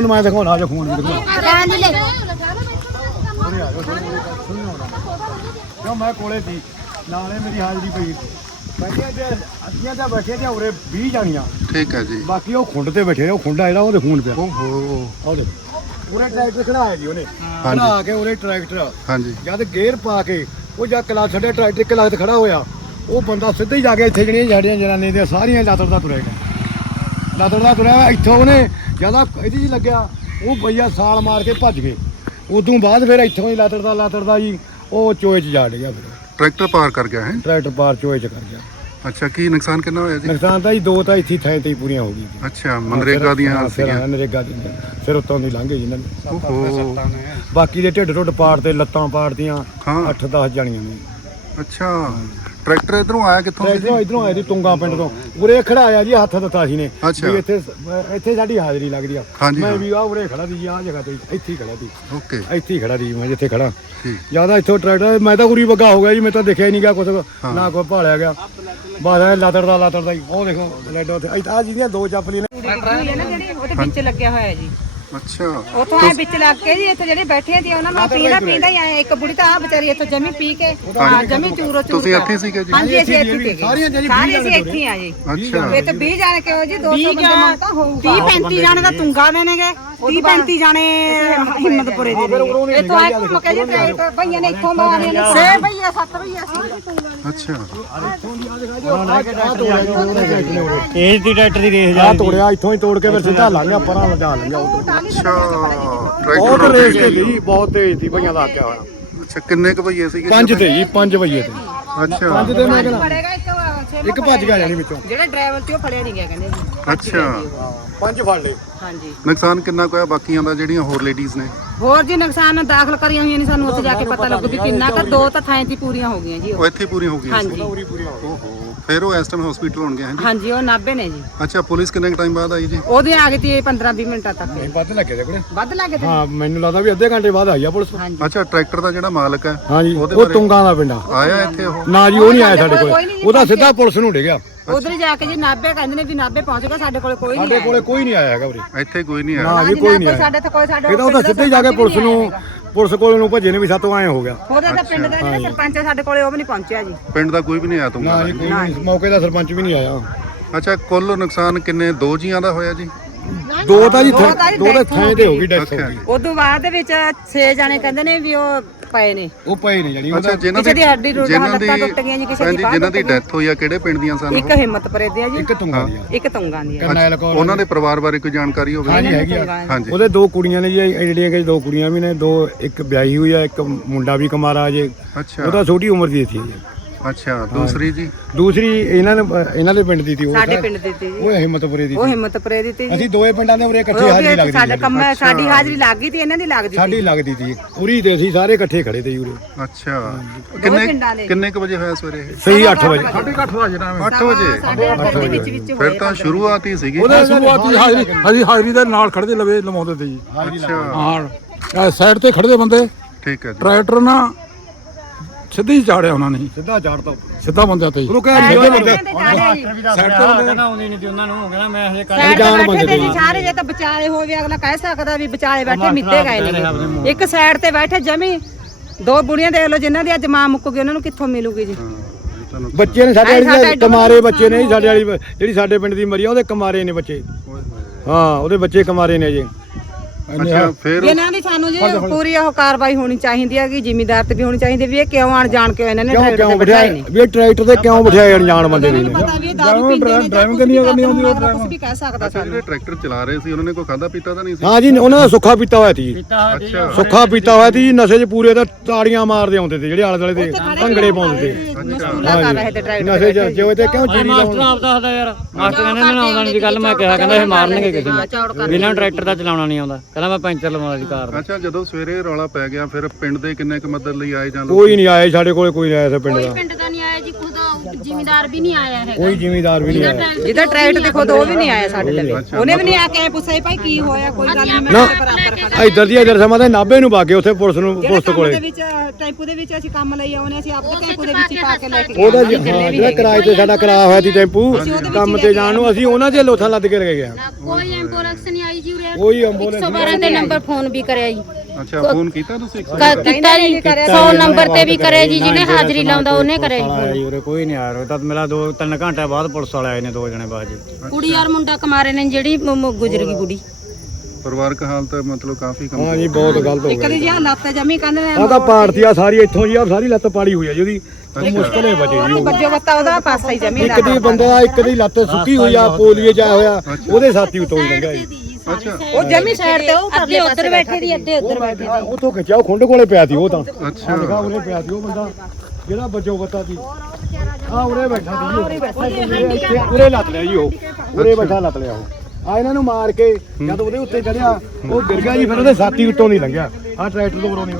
ਹੁਣ ਮੈਂ ਦਿਖਾਉਣਾ ਜੋ ਫੋਨ ਵੀ ਦਿਖਾਉਣਾ। ਰਾਂ ਲੈ ਕਿਉਂ ਮੈਂ ਕੋਲੇ ਸੀ ਨਾਲੇ ਮੇਰੀ ਹਾਜ਼ਰੀ ਪਈ ਬੈਠੇ ਤੇ ਅੱਧੀਆਂ ਤਾਂ ਬੈਠੇ ਤੇ ਉਰੇ 20 ਜਾਣੀਆਂ। ਠੀਕ ਹੈ ਜੀ। ਬਾਕੀ ਉਹ ਖੁੰਡ ਤੇ ਬੈਠੇ ਨੇ ਉਹ ਖੁੰਡਾ ਜਿਹੜਾ ਉਹਦੇ ਖੂਨ ਪਿਆ। ਓਹੋ। ਉਹਦੇ ਉਰੇ ਟਰੈਕਟਰ ਖੜਾਇਆ ਜੀ ਉਹਨੇ। ਖੜਾ ਕੇ ਉਰੇ ਟਰੈਕਟਰ। ਹਾਂਜੀ। ਜਦ ਗੇਅਰ ਪਾ ਕੇ ਉਹ ਜਦ ਕਲਾ ਛੱਡੇ ਟਰੈਕਟਰ ਇੱਕ ਲੱਖ ਤੇ ਖੜਾ ਹੋਇਆ। ਉਹ ਬੰਦਾ ਸਿੱਧਾ ਹੀ ਜਾ ਕੇ ਇੱਥੇ ਜਿਹੜੀਆਂ ਜੜੀਆਂ ਜਨਾਨੀ ਦੀਆਂ ਸਾਰੀਆਂ ਲਾਤੜ ਦਾ ਲਾਤੜ ਦਾ ਤੁਰਿਆ ਹੋਇਆ, ਇੱਥੋਂ ਉਹਨੇ ਜ਼ਿਆਦਾ ਇਹਦੀ 'ਚ ਲੱਗਿਆ ਉਹ ਭਈਆ ਸਾਲ ਮਾਰ ਕੇ ਭੱਜ ਗਏ। ਉਦੋਂ ਬਾਅਦ ਫਿਰ ਇੱਥੋਂ ਹੀ ਲਾਤੜ ਦਾ ਲਾਤੜ ਦਾ ਜੀ ਉਹ ਚੋਏ 'ਚ ਜਾ ਡਿਆ ਫਿਰ। ਟਰੈਕਟਰ ਪਾਰ ਕਰ ਗਿਆ ਹੈ? ਟਰੈਕਟਰ ਪਾਰ ਚੋਏ 'ਚ ਕਰ ਗਿਆ। ਅੱਛਾ ਕੀ ਨੁਕਸਾਨ ਕਿੰਨਾ ਹੋਇਆ ਜੀ? ਨੁਕਸਾਨ ਤਾਂ ਜੀ ਦੋ ਤਾਂ ਇੱਥੇ ਥਾਂ ਤੇ ਹੀ ਪੂਰੀਆਂ ਹੋ ਗਈਆਂ ਅੱਛਾ ਮਨਰੇਗਾ ਦੀਆਂ ਸੀਗੀਆਂ। ਹਾਂ, ਨਰੇਗਾ ਦੀਆਂ। ਫਿਰ ਉੱਤੋਂ ਦੀ ਲੰਘੇ ਜਿਨ੍ਹਾਂ ਨੇ। ਓਹੋ। ਬਾਕੀ ਦੇ ਢਿੱਡ ਢੁੱਡ ਪਾੜ ਤੇ ਲੱਤਾਂ ਪਾੜਦੀਆਂ ਹਾਂ। 8-10 ਜਾਣੀਆਂ ਨੇ। ਅੱਛਾ। ਟਰੈਕਟਰ ਇਧਰੋਂ ਆਇਆ ਕਿੱਥੋਂ ਸੀ? ਇਧਰੋਂ ਇਧਰੋਂ ਆਏ ਦੀ ਤੁੰਗਾ ਪਿੰਡ ਤੋਂ। ਉਰੇ ਖੜਾਇਆ ਜੀ ਹੱਥ ਦਿੱਤਾ ਸੀ ਨੇ ਅੱਛਾ। ਵੀ ਇੱਥੇ ਇੱਥੇ ਸਾਡੀ ਹਾਜ਼ਰੀ ਲੱਗਦੀ ਆ। ਹਾਂਜੀ, ਮੈਂ ਹਾਂ। ਵੀ ਆ ਉਰੇ ਖੜਾ ਦੀ ਜੀ ਆ ਜਗ੍ਹਾ ਤੇ ਇੱਥੇ ਹੀ ਖੜਾ ਦੀ ਓਕੇ। ਇੱਥੇ ਹੀ ਖੜਾ ਦੀ ਮੈਂ ਜਿੱਥੇ ਖੜਾ। ਠੀਕ। ਜ਼ਿਆਦਾ ਇੱਥੋਂ ਟਰੈਕਟਰ ਮੈਂ ਤਾਂ ਉਰੀ ਵਗਾ ਹੋ ਗਿਆ ਜੀ ਮੈਂ ਤਾਂ ਦੇਖਿਆ ਹੀ ਨਹੀਂ ਗਿਆ ਕੁਛ। ਨਾ ਕੋਈ ਭਾਲਿਆ ਗਿਆ। ਬਸ ਐ ਲਾਤੜ ਦਾ ਲਾਤੜ ਦਾ ਹੀ। ਉਹ ਦੇਖੋ ਲੈਡੋ ਤੇ ਆ ਜਿਹਦੀਆਂ ਦੋ ਚੱਪਲੀਆਂ ਨੇ। ਹੋਈ ਹੈ ਨਾ ਜਿਹੜੀ ਉਹਦੇ ਵਿੱਚ ਲੱਗਿਆ ਹੋਇਆ ਜੀ। ਅੱਛਾ। ਉਥੋਂ ਐ ਵਿੱਚ ਲੱਗ ਕੇ ਜੀ ਇੱਥੇ ਜਿਹੜੇ ਬੈਠੇ ਸੀ ਉਹਨਾਂ ਨੂੰ ਪੀਂਦਾ ਪੀਂਦਾ ਹੀ ਆਏ ਇੱਕ ਬੁੜੀ ਤਾਂ ਆ ਵਿਚਾਰੀ ਇੱਥੋਂ ਜਮੀ ਪੀ ਕੇ ਹਾਂ ਜਮੀ ਚੂਰੋ ਚੂਰ ਤੁਸੀਂ ਇੱਥੇ ਸੀਗੇ ਜੀ? ਹਾਂਜੀ ਅਸੀਂ ਇੱਥੇ ਸੀਗੇ ਸਾਰੀਆਂ ਜਿਹੜੀ ਸਾਰੇ ਅਸੀਂ ਇੱਥੇ ਆ ਜੀ। ਅੱਛਾ। ਇਹ ਤਾਂ 20 ਜਾਣੇ ਕਿਉਂ ਜੀ 200 ਬੰਦੇ ਮੰਗਤਾ ਹੋਊਗਾ। 30 35 ਜਾਣੇ ਦਾ ਤੁੰਗਾ ਦੇ ਨੇਗੇ 30 35 ਜਾਣੇ ਹਿੰਮਤਪੁਰੇ ਦੇ ਨੇ ਇੱਥੋਂ ਆਏ ਘੁੰਮ ਕੇ ਜੀ ਟਰੈਕਟਰ ਭਈਆਂ ਨੇ ਇੱਥੋਂ ਮਾਰੇ ਨੇ। 6 ਭਈਆ 7 ਭਈਆ ਸੀ ਅੱਛਾ। ਇਹ ਦੀ ਟਰੈਕਟਰ ਦੀ ਰੇਸ ਜਾ ਤੋੜਿਆ ਇੱਥੋਂ ਹੀ ਤੋੜ ਕੇ ਫਿਰ ਸਿੱਧਾ ਲੰਘ ਗਿਆ ਪਰਾਂ ਲਗਾ ਲੰਘਿਆ ਉਧਰ ਅੱਛਾ ਬਹੁਤ ਰੇਸ ਤੇ ਗਈ। ਬਹੁਤ ਤੇਜ਼ ਸੀ ਭਈਆਂ ਦਾ ਆਕਿਆ ਹੋਇਆ। ਅੱਛਾ ਕਿੰਨੇ ਕੁ ਭਈਏ ਸੀਗੇ? ਪੰਜ ਤੇ ਜੀ ਪੰਜ ਵਈਏ ਤੇ। ਅੱਛਾ। ਪੰਜ ਤੇ ਮੈਂ ਕਹਿੰਦਾ। ਇੱਕ ਭੱਜ ਗਿਆ ਜਾਨੀ ਵਿੱਚੋਂ। ਜਿਹੜਾ ਡਰਾਈਵਰ ਸੀ ਉਹ ਫੜਿਆ ਨਹੀਂ ਗਿਆ ਕਹਿੰਦੇ ਜੀ। ਅੱਛਾ। ਪੰਜ ਫੜ ਲਏ। ਹਾਂਜੀ। ਨੁਕਸਾਨ ਕਿੰਨਾ ਕੁ ਹੋਇਆ? ਬਾਕੀਆਂ ਦਾ ਜਿਹੜੀਆਂ ਹੋਰ ਲੇਡੀਜ਼ ਨੇ? ਹੋਰ ਜੀ ਨੁਕਸਾਨ ਦਾਖਲ ਕਰੀਆਂ ਹੋਈਆਂ ਨੇ ਸਾਨੂੰ ਉੱਥੇ ਜਾ ਕੇ ਪਤਾ ਲੱਗੂ ਵੀ ਕਿੰਨਾ ਕੁ ਦੋ ਤਾਂ ਥਾਂ ਤੇ ਪੂਰੀਆਂ ਹੋ ਗਈਆਂ ਜੀ ਉਹ। ਉਹ ਇੱਥੇ ਪੂਰੀਆਂ ਹੋ ਗਈਆਂ ਸੀ। ਹਾਂਜੀ ਓਹੋ। ਫਿਰ ਉਹ ਇਸ ਟਾਈਮ ਹਸਪੀਟਲ ਹੋਣਗੇ ਹਾਂਜੀ? ਹਾਂਜੀ ਉਹ ਨਾਭੇ ਨੇ ਜੀ। ਅੱਛਾ ਪੁਲਿਸ ਕਿੰਨੇ ਟਾਈਮ ਬਾਅਦ ਆਈ ਜੀ? ਉਹਦੇ ਆ ਗਈ ਤੀ 15 20 ਮਿੰਟਾਂ ਤੱਕ। ਨਹੀਂ ਵੱਧ ਲੱਗੇ ਦੇ ਕੋਲੇ ਵੱਧ ਲੱਗੇ ਤੇ। ਹਾਂ ਮੈਨੂੰ ਲੱਗਦਾ ਵੀ ਅੱਧੇ ਘੰਟੇ ਬਾਅਦ ਆਈ ਆ ਪੁਲਿਸ। ਹਾਂਜੀ। ਅੱਛਾ ਟਰੈਕਟਰ ਦਾ ਜਿਹੜਾ ਮਾਲਕ ਹੈ ਹਾਂਜੀ ਉਹ ਤੁੰਗਾ ਦਾ ਪਿੰਡਾ ਆਇਆ ਇੱਥੇ ਉਹ? ਨਾ ਜੀ ਉਹ ਨਹੀਂ ਆਇਆ ਸਾਡੇ ਕੋਲੇ। ਉਹਦਾ ਸਿੱਧਾ ਪੁਲਿਸ ਨੂੰ ਡਿੱਗਿਆ। ਉਧਰ ਜਾ ਕੇ ਜੀ ਨਾਭੇ ਕਹਿੰਦੇ ਨੇ ਵੀ ਨਾਭੇ ਪਹੁੰਚ ਗਿਆ ਸਾਡੇ ਕੋਲੇ ਕੋਈ ਨਹੀਂ ਸਾਡੇ ਕੋਲੇ ਕੋਈ ਨਹੀਂ ਆਇਆ ਹੈਗਾ ਵੀਰੇ ਇੱਥੇ ਕੋਈ ਨਹੀਂ ਨਾ ਆਇਆ। ਜੀ ਕੋਈ ਨਹੀਂ ਆਇਆ। ਸਾਡੇ ਤੇ ਕੋਈ ਸਾਡੇ ਇਹ ਤਾਂ ਉਹਦਾ ਸਿੱਧੇ ਹੀ ਜਾ ਕੇ ਪੁਲਿਸ ਨੂੰ ਪੁਲਿਸ ਕੋਲ ਨੂੰ ਭੱਜੇ ਨੇ ਵੀ ਸਾਤੋਂ ਆਏ ਹੋ ਗਿਆ। ਉਹਦਾ ਤਾਂ ਪਿੰਡ ਦਾ ਜਿਹੜਾ ਸਰਪੰਚ ਆ ਸਾਡੇ ਕੋਲੇ ਉਹ ਵੀ ਨਹੀਂ ਪਹੁੰਚਿਆ ਜੀ। ਪਿੰਡ ਦਾ ਕੋਈ ਵੀ ਨਹੀਂ ਆਇਆ ਤੁਮ ਨਾ ਜੀ ਕੋਈ ਨਹੀਂ। ਮੌਕੇ ਦਾ ਸਰਪੰਚ ਵੀ ਨਹੀਂ ਆਇਆ। ਅੱਛਾ ਕੁੱਲ ਨੁਕਸਾਨ ਕਿੰਨੇ? ਦੋ ਜੀਆਂ ਦਾ ਹੋਇਆ ਜੀ? ਦੋ ਤਾਂ ਜੀ ਦੋ ਥਾਂ- ਤਾਂ ਦੋ ਤਾਂ ਥਾਂ ਤੇ ਹੋ ਗਈ ਡੈਥ ਹੋ ਅੱਛਾ। ਗਈ ਉਦੋਂ ਬਾਅਦ ਦੇ ਵਿੱਚ 6 ਜਾਣੇ ਕਹਿੰਦੇ ਨੇ ਵੀ ਉਹ ਪਏ ਨੇ। ਉਹ ਪਏ ਨਹੀਂ ਜਣੀ ਅੱਛਾ ਜਿਨ੍ਹਾਂ ਕਿਸੇ ਦੀ ਦੀ ਹੱਡੀ ਟੁੱਟ ਜਿਨ੍ਹਾਂ ਲੱਤਾਂ ਦੀ ਟੁੱਟ ਗਈਆਂ ਜੀ ਕਿਸੇ ਦੀ ਹਾਂਜੀ ਬਾਂਹ ਜਿਨ੍ਹਾਂ ਦੀ ਟੁੱਟ ਗਈ। ਡੈਥ ਹੋਈ ਆ ਕਿਹੜੇ ਪਿੰਡ ਦੀਆਂ ਸਨ? ਇੱਕ ਉਹ ਹਿੰਮਤਪੁਰੇ ਦੇ ਆ ਜੀ। ਇੱਕ ਤੁੰਗਾ ਦੀ ਆ। ਇੱਕ ਤੁੰਗਾਂ ਦੀ ਆ। ਕਰਨੈਲ ਕੌਰ ਉਹਨਾਂ ਦੇ ਪਰਿਵਾਰ ਬਾਰੇ ਕੋਈ ਜਾਣਕਾਰੀ ਹੋਵੇ? ਹਾਂਜੀ ਹੈਗੀ ਆ। ਤੁੰਗਾਂ ਦੀ। ਹਾਂਜੀ। ਉਹਦੇ ਦੋ ਕੁੜੀਆਂ ਨੇ ਜੀ ਇਹ ਜਿਹੜੀਆਂ ਕਿ ਦੋ ਕੁੜੀਆਂ ਵੀ ਨੇ ਦੋ ਇੱਕ ਵਿਆਹੀ ਹੋਈ ਆ ਇੱਕ ਮੁੰਡਾ ਵੀ ਕੁਮਾਰਾ ਜੇ ਅੱਛਾ। ਉਹਦਾ ਛੋਟੀ ਉਮਰ ਦੀ ਸੀ ਜੀ ਅੱਛਾ ਦੂਸਰੀ ਜੀ? ਦੂਸਰੀ ਇਹਨਾਂ ਨੇ ਇਹਨਾਂ ਦੇ ਪਿੰਡ ਦੀ ਸੀ ਉਹ ਸਾਡੇ ਪਿੰਡ ਦੀ ਜੀ। ਉਹ ਹਿੰਮਤਪੁਰੇ ਦੀ ਉਹ ਸੀ ਹਿੰਮਤਪੁਰੇ ਦੀ ਜੀ। ਅਸੀਂ ਦੋਏ ਪਿੰਡਾਂ ਦੇ ਉਰੇ ਇਕੱਠੇ ਹਾਜ਼ਰੀ ਲੱਗਦੀ ਸਾਡੇ ਸੀ। ਕੰਮ ਸਾਡੀ ਹਾਜ਼ਰੀ ਲੱਗ ਗਈ ਤੇ ਇਹਨਾਂ ਦੀ ਲੱਗਦੀ ਸੀ ਸਾਡੀ ਲੱਗਦੀ ਸੀ ਉਰੀ ਤੇ ਅਸੀਂ ਸਾਰੇ ਇਕੱਠੇ ਖੜੇ ਤੇ ਉਰੇ। ਅੱਛਾ। ਕਿੰਨੇ। ਕਿੰਨੇ ਕੁ ਵਜੇ ਹੋਇਆ ਸਵੇਰੇ ਇਹ? ਸਹੀ 8 ਵਜੇ। 8 ਵਜੇ ਸਾਡੇ ਅੱਠ ਦੇ ਵਿੱਚ ਵਿੱਚ ਫਿਰ ਤਾਂ ਸ਼ੁਰੂਆਤ ਹੀ ਸੀਗੀ। ਉਹਦੇ ਸ਼ੁਰੂਆਤੀ ਹਾਜ਼ਰੀ ਅਸੀਂ ਹਾਜ਼ਰੀ ਦੇ ਨਾਲ ਖੜਦੇ ਲਵੇ ਲਵਾਉਂਦੇ ਤੇ ਜੀ। ਅੱਛਾ। ਹਾਂ। ਸਾਈਡ ਤੇ ਖੜਦੇ ਬੰਦੇ। ਠੀਕ ਹੈ ਜੀ। ਟਰੈਕਟਰ ਨਾ ਸਿੱਧੀ ਹੀ ਚਾੜਿਆ ਉਹਨਾਂ ਨੇ ਸਿੱਧਾ ਝਾੜਤਾ ਸਿੱਧਾ ਬੰਦਿਆਂ ਤੇ ਜੀ। ਉਹਨੂੰ ਕਹਿ ਸਿੱਧੇ ਬੰਦੇ ਸਾਈਡ ਤੇ ਬੰਦੇ ਸਾਈਡ ਤੇ ਬੈਠੇ ਤੇ ਜੀ। ਸਾਰੇ ਜੇ ਤਾਂ ਵਿਚਾਲੇ ਹੋ ਅਗਲਾ ਕਹਿ ਸਕਦਾ ਵੀ ਵਿਚਾਲੇ ਬੈਠੇ ਮਿੱਤੇ ਗਏ ਨੇ ਇੱਕ ਸਾਈਡ ਤੇ ਬੈਠੇ ਜਮੀ ਦੋ ਬੁੜੀਆਂ ਦੇਖ ਲਓ ਜਿਨ੍ਹਾਂ ਦੀ ਅੱਜ ਮਾਂ ਮੁੱਕ ਗਈ ਉਹਨਾਂ ਨੂੰ ਕਿੱਥੋਂ ਮਿਲੂਗੀ ਜੀ? ਬੱਚੇ ਨੇ ਸਾਡੇ ਵਾਲੀ ਕਮਾਰੇ ਬੱਚੇ ਨੇ ਜੀ ਸਾਡੇ ਵਾਲੀ ਜਿਹੜੀ ਸਾਡੇ ਪਿੰਡ ਦੀ ਮਰੀ ਆ ਉਹਦੇ ਕਮਾਰੇ ਨੇ ਬੱਚੇ। ਹਾਂ ਉਹਦੇ ਬੱਚੇ ਕਮਾਰੇ ਨੇ ਜੀ। ਅੱਛਾ ਫਿਰ ਇਹਨਾਂ ਦੀ ਸਾਨੂੰ ਜੀ ਪੂਰੀ ਉਹ ਕਾਰਵਾਈ ਹੋਣੀ ਚਾਹੀਦੀ ਹੈ ਕਿ ਜ਼ਿਮੀਦਾਰ ਤੇ ਵੀ ਹੋਣੀ ਚਾਹੀਦੀ ਵੀ ਇਹ ਕਿਉਂ ਆਣ ਜਾਣ ਕੇ ਇਹਨਾਂ ਨੇ ਕਿਉਂ ਟਰੈਕਟਰ ਕਿਉਂ ਤੇ ਬਿਠਾਏ ਬਿਠਾਏ? ਨੇ? ਵੀ ਇਹ ਟਰੈਕਟਰ ਤੇ ਕਿਉਂ ਬਿਠਾਏ ਅਣਜਾਣ ਬੰਦੇ ਨੇ? ਮੈਨੂੰ ਪਤਾ ਵੀ ਇਹ ਦਾਰੂ ਪੀਂਦੇ ਨੇ ਡਰਾਈਵਿੰਗ ਕਰਨੀ ਕਰਨੀ ਆਉਂਦੀ ਉਹ ਕੁਝ ਵੀ ਕਹਿ ਸਕਦਾ ਅੱਛਾ ਸਾਨੂੰ। ਜਿਹੜੇ ਟਰੈਕਟਰ ਚਲਾ ਰਹੇ ਸੀ ਉਹਨਾਂ ਨੇ ਕੋਈ ਖਾਦਾ ਪੀਤਾ ਤਾਂ ਨਹੀਂ ਸੀ? ਹਾਂ ਜੀ ਉਹਨਾਂ ਦਾ ਸੁੱਖਾ ਪੀਤਾ ਹੋਇਆ ਸੀ। ਅੱਛਾ। ਸੁੱਖਾ ਪੀਤਾ ਹੋਇਆ ਸੀ ਨਸ਼ੇ 'ਚ ਪੂਰੇ ਤਾਂ ਤਾੜੀਆਂ ਮਾਰਦੇ ਆਉਂਦੇ ਤੇ ਜਿਹੜੇ ਆਲੇ ਦੁਆਲੇ ਦੇ ਭੰਗੜੇ ਪਾਉਂਦੇ ਤੇ ਨਸ਼ੇ 'ਚ ਜਿਵੇਂ ਤੇ ਕਿਉਂ ਚੀਰੀ ਦਾ ਮਾਸਟਰ ਆਪ ਦੱਸਦਾ ਯਾਰ। ਮਾਸਟਰ ਕਹਿੰਦੇ ਮੈਨੂੰ ਆਉਂਦਾ ਨਹੀਂ ਦੀ ਗੱਲ ਮੈਂ ਕਿਹਾ ਕਹਿੰਦਾ ਇਹ ਮਾਰਨਗੇ ਕਿਸੇ ਨੂੰ। ਵੀ ਇਹਨਾਂ ਨੂੰ ਟਰੈਕਟਰ ਦਾ ਚਲਾਉਣਾ ਨਹੀਂ ਆਉਂਦਾ। ਕਹਿੰਦਾ ਮੈਂ ਪੈਂਚਰ ਲਵਾਉਂਦਾ ਸੀ ਕਾਰ ਦਾ ਅੱਛਾ ਜਦੋਂ ਸਵੇਰੇ ਰੌਲਾ ਪੈ ਗਿਆ ਫਿਰ ਪਿੰਡ ਦੇ ਕਿੰਨੇ ਕੁ ਮਦਦ ਲਈ ਆਏ ਜਾਂ ਲੋਕ? ਕੋਈ ਨਹੀਂ ਆਇਆ ਜੀ, ਸਾਡੇ ਕੋਲੇ ਕੋਈ ਨਹੀਂ ਆਇਆ ਸੀ ਪਿੰਡ ਦਾ। ਪਿੰਡ ਦਾ ਨਹੀਂ ਆਇਆ ਜੀ ਖੁਦ ਜ਼ਿਮੀਦਾਰ ਵੀ ਨਹੀਂ ਆਇਆ ਹੈਗਾ। ਕੋਈ ਜ਼ਿਮੀਦਾਰ ਵੀ ਨਹੀਂ ਆਇਆ। ਜਿਹਦਾ ਟਰੈਕਟਰ ਦੇਖੋ ਦੋ ਵੀ ਨਹੀਂ ਆਇਆ ਸਾਡੇ ਲਵੇ ਉਹਨੇ ਵੀ ਨਹੀਂ ਆ ਕੇ ਪੁੱਛਿਆ ਭਾਈ ਕੀ ਹੋਇਆ ਕੋਈ ਗੱਲ ਨਹੀਂ ਮੈਂ ਬਰਾਬਰ ਖੜਾ ਇੱਧਰ ਦੀ ਇੱਧਰ ਸਮਾਂ ਦੇ ਨਾਭੇ ਨੂੰ ਬਾਗੇ ਉੱਥੇ ਪੁਲਿਸ ਨੂੰ ਪੁਲਿਸ ਕੋਲੇ। ਦੇ ਵਿੱਚ ਟੈਂਪੂ ਦੇ ਵਿੱਚ ਅਸੀਂ ਕੰਮ ਲਈ ਆਉਨੇ ਅਸੀਂ ਆਪਣੇ ਟੈਂਪੂ ਦੇ ਵਿੱਚ ਹੀ ਪਾ ਕੇ ਲੈ ਕੇ ਉਹਦਾ ਜੀ- ਹਾਂ ਜਿਹੜਾ ਕਿਰਾਏ ਤੇ ਸਾਡਾ ਕਿਰਾਇਆ ਹੋਇਆ ਸੀ ਟੈਂਪੂ ਕੰਮ ਤੇ ਜਾਣ ਨੂੰ ਅਸੀਂ ਉਹਨਾਂ ਦੇ ਲੋਥਾਂ ਲੱਦ ਕੇ ਲੈ ਗਏ ਕੋਈ ਐਂਬੂਲੈਂਸ ਨਹੀਂ ਆਈ ਜੀ ਉਰੇ। ਕੋਈ ਐਂਬੂਲੈਂਸ 112 ਤੇ ਨੰਬਰ ਫੋਨ ਵੀ ਕਰਿਆ ਜੀ। ਅੱਛਾ ਫੋਨ ਕੀਤਾ ਤੁਸੀਂ ਕ- ਕੀਤਾ ਜੀ 100 ਨੰਬਰ ਤੇ ਵੀ ਕਰਿਆ ਜੀ ਜਿਹਨੇ ਹਾਜ਼ਰੀ ਲਾਉਂਦਾ ਉਹਨੇ ਕਰਿਆ ਜੀ। ਆਇਆ ਜੀ ਉਰੇ ਕੋਈ ਨਹੀਂ ਆਇਆ। ਉਰੇ ਤਾਂ ਮੇਰਾ ਦੋ ਤਿੰਨ ਘੰਟੇ ਬਾਅਦ ਪੁਲਿਸ ਵਾਲੇ ਆਏ ਨੇ ਦੋ ਜਣੇ ਬਾਅਦ ਜੀ। ਕੁੜੀ ਯਾਰ ਮੁੰਡਾ ਕਮਾਰੇ ਨੇ ਜਿਹੜੀ ਮ- ਮ- ਗੁਜ਼ਰ ਗਈ ਕੁੜੀ। ਪਰਿਵਾਰਕ ਹਾਲਤ ਮਤਲਬ ਕਾਫੀ ਹਾਂ ਕਮ ਜੀ ਬਹੁਤ ਗਲਤ ਹੋ ਇੱਕ ਦੀ ਜੀ। ਲੱਤ ਜਮੀ ਕਹਿੰਦੇ ਨੇ ਆ ਤਾਂ ਪਾੜਤੀ ਆ ਸਾਰੀ ਇੱਥੋਂ ਜੀ ਆ ਸਾਰੀ ਲੱਤ ਪਾੜੀ ਹੋਈ ਆ ਜੀ ਉਹਦੀ। ਉਹ ਮੁਸ਼ਕਲ ਹੈ ਬਚੇ ਜੀ। ਉਹ। ਬੱਜੋ ਬੱਤਾ ਉਹਦਾ ਪਾਸਾ ਹੀ ਜਮੀ ਇੱਕ ਦੀ ਬੰਦਾ ਇੱਕ ਦੀ ਲੱਤ ਸੁੱਕੀ ਹੋਈ ਆ ਪੋਲੀਏ ਆਇਆ ਹੋਇਆ ਉਹਦੇ ਸਾਥੀ ਉਤੋਂ ਹੀ ਲੰਘਿਆ ਜੀ। ਅੱਛਾ। ਉਹ ਜਮੀ ਸਾਈਡ ਤੇ ਉਹ ਅੱਧੇ ਉੱਧਰ ਬੈਠੇ ਦੀ ਅੱਧੇ ਉੱਧਰ ਬੈਠੇ ਉਥੋਂ ਖਿੱਚਿਆ ਉਹ ਖੁੰਡ ਕੋਲੇ ਪਿਆ ਸੀ ਉਹ ਤਾਂ। ਅੱਛਾ। ਲਗਾ ਉਹਨੇ ਪਿਆ ਸੀ ਉਹ ਬੰਦਾ ਜਿਹੜਾ ਬੱਜੋ ਬੱਤਾ ਸੀ। ਆ ਉਰੇ ਬੈਠਾ ਸੀ ਉਰੇ ਲੱਤ ਲਿਆ ਜੀ ਉਹ। ਉਰੇ ਬੈਠਾ ਲੱਤ ਲਿਆ ਉਹ। ਆ ਇਹਨਾਂ ਨੂੰ ਮਾਰ ਕੇ ਜਦ ਉਹਦੇ ਉੱਤੇ ਚੜਿਆ ਉਹ ਗਿਰ ਗਿਆ ਜੀ ਫਿਰ ਉਹਦੇ ਸਾਥੀ ਉੱਤੋਂ ਨਹੀਂ ਲੰਘਿਆ। ਆ ਟਰੈਕਟਰ ਤੋਂ ਉਰੋਂ ਨਹੀਂ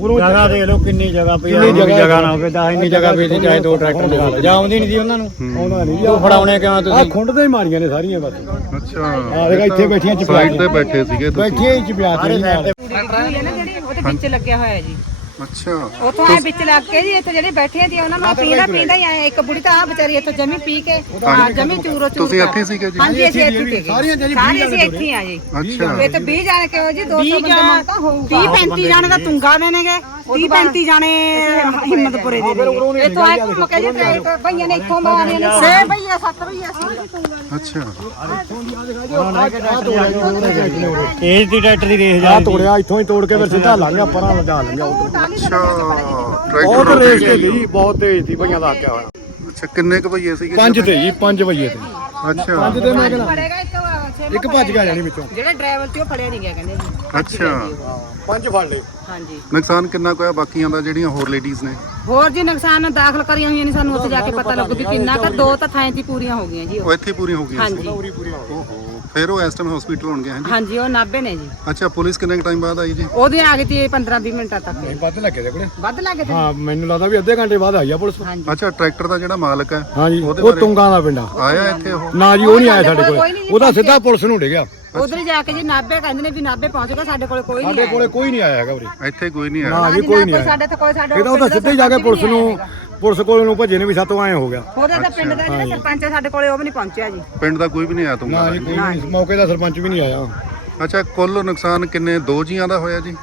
ਉਰੋਂ ਜਗ੍ਹਾ ਦੇਖ ਲਓ ਕਿੰਨੀ ਜਗ੍ਹਾ ਪਈ ਕਿੰਨੀ ਜਗ੍ਹਾ ਨਾ ਹੋਵੇ ਤਾਂ ਇੰਨੀ ਜਗ੍ਹਾ ਪਈ ਚਾਹੇ ਦੋ ਟਰੈਕਟਰ ਲਗਾ ਲਓ। ਜਾਂ ਆਉਂਦੀ ਨਹੀਂ ਸੀ ਉਹਨਾਂ ਨੂੰ? ਆਉਂਦਾ ਨਹੀਂ। ਜੀ ਉਹ ਫੜਾਉਣੇ ਕਿਵੇਂ ਆ ਤੁਸੀਂ? ਖੁੰਡ ਤੇ ਹੀ ਮਾਰੀਆਂ ਨੇ ਸਾਰੀਆਂ ਬਸ। ਅੱਛਾ। ਆ ਦੇਖ ਇੱਥੇ ਬੈਠੀਆਂ ਚ ਸਾਈਡ ਤੇ ਬੈਠੇ ਸੀਗੇ ਤੁਸੀਂ। ਬੈਠੀਆਂ ਹੀ ਚ ਪਿਆ ਸੀ ਨਾਲ। ਹੋਈ ਹੈ ਨਾ ਜਿਹੜੀ ਉਹਦੇ ਵਿੱਚ ਲੱਗਿਆ ਹੋਇਆ ਜੀ। ਅੱਛਾ। ਉਥੋਂ ਐ ਵਿੱਚ ਲੱਗ ਕੇ ਜੀ ਇੱਥੇ ਜਿਹੜੇ ਬੈਠੇ ਸੀ ਉਹਨਾਂ ਨੂੰ ਪੀਂਦਾ ਪੀਂਦਾ ਹੀ ਆਏ ਇੱਕ ਬੁੜੀ ਤਾਂ ਆ ਵਿਚਾਰੀ ਇੱਥੋਂ ਜਮੀ ਪੀ ਕੇ ਹਾਂ ਜਮੀ ਚੂਰੋ ਚੂਰ ਤੁਸੀਂ ਇੱਥੇ ਸੀਗੇ ਜੀ? ਹਾਂਜੀ ਅਸੀਂ ਇੱਥੇ ਸੀਗੇ ਸਾਰੀਆਂ ਜਿਹੜੀ ਸਾਰੇ ਅਸੀਂ ਇੱਥੇ ਹੀ ਆ ਜੀ। ਅੱਛਾ। ਇਹ ਤਾਂ 20 ਜਾਣੇ ਕਿਉਂ ਜੀ 200 ਬੰਦੇ ਮੰਗਤਾ ਹੋਊਗਾ। 30 35 ਜਾਣੇ ਦਾ ਤੁੰਗਾ ਦੇ ਨੇਗੇ 30 35 ਜਾਣੇ ਹਿੰਮਤਪੁਰੇ ਦੇ ਨੇ ਇੱਥੋਂ ਆਏ ਘੁੰਮ ਕੇ ਜੀ ਟਰੈਕਟਰ ਭਈਆਂ ਨੇ ਇੱਥੋਂ ਮਾਰੇ ਨੇ। 6 ਭਈਆ 7 ਭਈਆ ਸੀ ਅੱਛਾ। ਤੇਜ਼ ਦੀ ਟਰੈਕਟਰ ਦੀ ਰੇਸ ਆ ਤੋੜਿਆ ਇੱਥੋਂ ਹੀ ਤੋੜ ਕੇ ਫਿਰ ਸਿੱਧਾ ਲੰਘ ਗਿਆ ਪਰਾਂ ਲਗਾ ਲੰਘਿਆ ਉੱਧਰ। ਅੱਛਾ ਬਹੁਤ ਟਰੈਕਟਰ ਰੇਸ ਤੇ ਗਈ ਬਹੁਤ ਤੇਜ਼ ਸੀ ਭਈਆਂ ਦਾ ਆਕਿਆ ਹੋਇਆ। ਅੱਛਾ ਕਿੰਨੇ ਕੁ ਭਈਏ ਸੀਗੇ? ਪੰਜ ਤੇ ਜੀ ਪੰਜ ਵਈਏ ਤੇ। ਅੱਛਾ। ਪੰਜ ਤੇ ਮੈਂ ਕਹਿੰਦਾ। ਫੜੇਗਾ ਇੱਕ ਭੱਜ ਗਿਆ ਜਾਨੀ ਵਿੱਚੋਂ। ਜਿਹੜਾ ਡਰਾਈਵਰ ਤੇ ਉਹ ਫੜਿਆ ਨਹੀਂ ਗਿਆ ਕਹਿੰਦੇ ਜੀ। ਅੱਛਾ। ਪੰਜ ਫੜ ਲਏ। ਹਾਂਜੀ। ਨੁਕਸਾਨ ਕਿੰਨਾ ਕੁ ਹੋਇਆ? ਬਾਕੀਆਂ ਦਾ ਜਿਹੜੀਆਂ ਹੋਰ ਲੇਡੀਜ਼ ਨੇ? ਹੋਰ ਜੀ ਨੁਕਸਾਨ ਦਾਖਲ ਕਰੀਆਂ ਹੋਈਆਂ ਨੇ ਸਾਨੂੰ ਉੱਥੇ ਜਾ ਕੇ ਪਤਾ ਲੱਗੂ ਵੀ ਕਿੰਨਾ ਕੁ ਦੋ ਤਾਂ ਥਾਂ ਤੇ ਪੂਰੀਆਂ ਹੋ ਗਈਆਂ ਜੀ ਉਹ। ਉਹ ਇੱਥੇ ਪੂਰੀ ਹੋ ਗਈਆਂ। ਹਾਂਜੀ। ਓਹੋ ਫਿਰ ਉਹ ਇਸ ਟਾਈਮ ਹਸਪੀਟਲ ਹੋਣਗੇ ਹਾਂਜੀ? ਹਾਂਜੀ ਉਹ ਨਾਭੇ ਨੇ ਜੀ। ਅੱਛਾ ਪੁਲਿਸ ਕਿੰਨੇ ਟਾਈਮ ਬਾਅਦ ਆਈ ਜੀ? ਉਹਦੇ ਆ ਗਈ ਤੀ 15 20 ਮਿੰਟਾਂ ਤੱਕ। ਨਹੀਂ ਵੱਧ ਲੱਗੇ ਦੇ ਕੋਲੇ ਵੱਧ ਲੱਗੇ ਤੇ? ਹਾਂ ਮੈਨੂੰ ਲੱਗਦਾ ਵੀ ਅੱਧੇ ਘੰਟੇ ਬਾਅਦ ਆਈ ਆ ਪੁਲਿਸ। ਅੱਛਾ ਟਰੈਕਟਰ ਦਾ ਜਿਹੜਾ ਮਾਲਕ ਹੈ ਹਾਂਜੀ ਉਹਦੇ ਉਹ ਤੁੰਗਾ ਦਾ ਪਿੰਡਾ ਆਇਆ ਇੱਥੇ ਉਹ? ਨਾ ਜੀ ਉਹ ਨਹੀਂ ਆਇਆ ਸਾਡੇ ਕੋਲ। ਉਹਦਾ ਸਿੱਧਾ ਪੁਲਿਸ ਨੂੰ ਡਿੱਗਿਆ। ਉਧਰ ਜਾ ਕੇ ਜੀ ਨਾਭੇ ਕਹਿੰਦੇ ਨੇ ਵੀ ਨਾਭੇ ਪਹੁੰਚ ਗਿਆ ਸਾਡੇ ਕੋਲ ਕੋਈ ਨਹੀਂ ਸਾਡੇ ਕੋਲੇ ਕੋਈ ਨਹੀਂ ਆਇਆ ਹੈਗਾ ਉਰੇ। ਇੱਥੇ ਕੋਈ ਨਹੀਂ ਆਇਆ। ਨਾ ਜੀ ਕੋਈ ਨਹੀਂ ਆਇਆ। ਸਾਡੇ ਤੇ ਕੋਈ ਸਾਡੇ ਇਹ ਤਾਂ ਉਹ ਤਾਂ ਸਿੱਧੇ ਹੀ ਜਾ ਕੇ ਪੁਲਿਸ ਨੂੰ ਪੁਲਿਸ ਕੋਲ ਨੂੰ ਭੱਜੇ ਨੇ ਵੀ ਸਾਤੋਂ ਆਏ ਹੋ ਗਿਆ। ਉਹਦਾ ਤਾਂ ਪਿੰਡ ਦਾ ਜਿਹੜਾ ਸਰਪੰਚ ਆ ਸਾਡੇ ਕੋਲੇ ਉਹ ਵੀ ਨਹੀਂ ਪਹੁੰਚਿਆ ਜੀ। ਪਿੰਡ ਦਾ ਕੋਈ ਵੀ ਨਹੀਂ ਆਇਆ ਨਾ ਤੁੰਗਾ ਜੀ ਕੋਈ ਨਹੀਂ। ਮੌਕੇ ਦਾ ਸਰਪੰਚ ਵੀ ਨਹੀਂ ਆਇਆ। ਅੱਛਾ ਕੁੱਲ ਨੁਕਸਾਨ ਕਿੰਨੇ? ਦੋ ਜੀਆਂ ਦਾ ਹੋਇਆ ਜੀ?